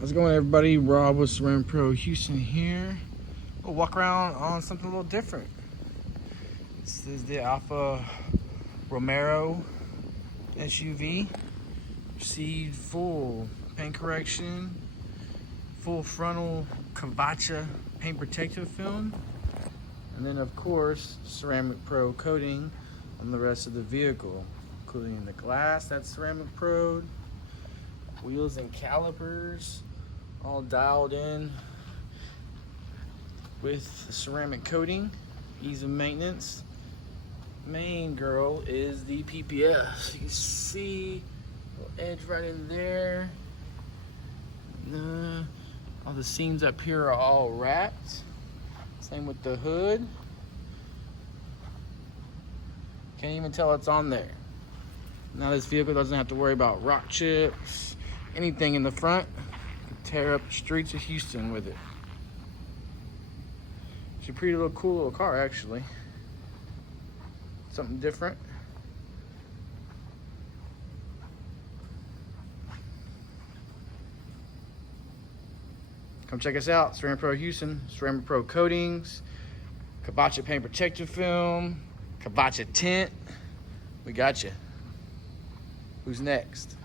How's it going, everybody? Rob with Ceramic Pro Houston here. We'll walk around on something a little different. This is the Alfa Romeo SUV. Received full paint correction, full frontal Kavaca paint protective film, and then of course Ceramic Pro coating on the rest of the vehicle, including the glass that's Ceramic Pro, wheels and calipers all dialed in with the ceramic coating, ease of maintenance. Main girl is the PPF. You can see a little edge right in there. All the seams up here are all wrapped. Same with the hood. Can't even tell it's on there. Now this vehicle doesn't have to worry about rock chips, anything in the front. Tear up the streets of Houston with it. It's a pretty little cool little car, actually. Something different. Come check us out, Ceramic Pro Houston, Ceramic Pro Coatings, Kavaca Paint Protective Film, Kavaca Tint. We got you. Who's next?